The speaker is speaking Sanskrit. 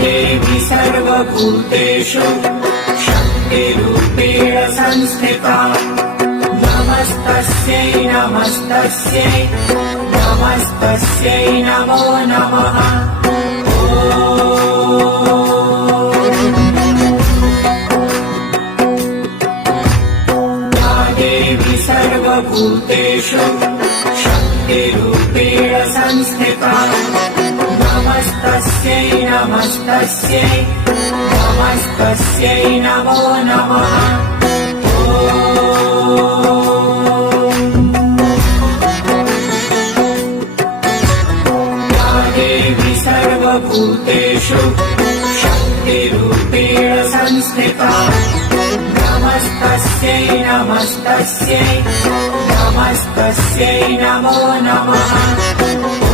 देवी सर्वभूतेषु शक्तिरूपेण संस्थिता नमस्तस्यै नमस्तस्यै नमस्तस्यै नमो नमः। या देवी सर्वभूतेषु शक्तिरूपेण संस्थिता नमस्तस्यै नमस्तस्यै नमस्तस्यै नमो नमः। या देवी सर्वभूतेषु शक्तिरूपेण संस्थिता नमस्तस्यै नमस्तस्यै नमस्तस्यै नमो नमः।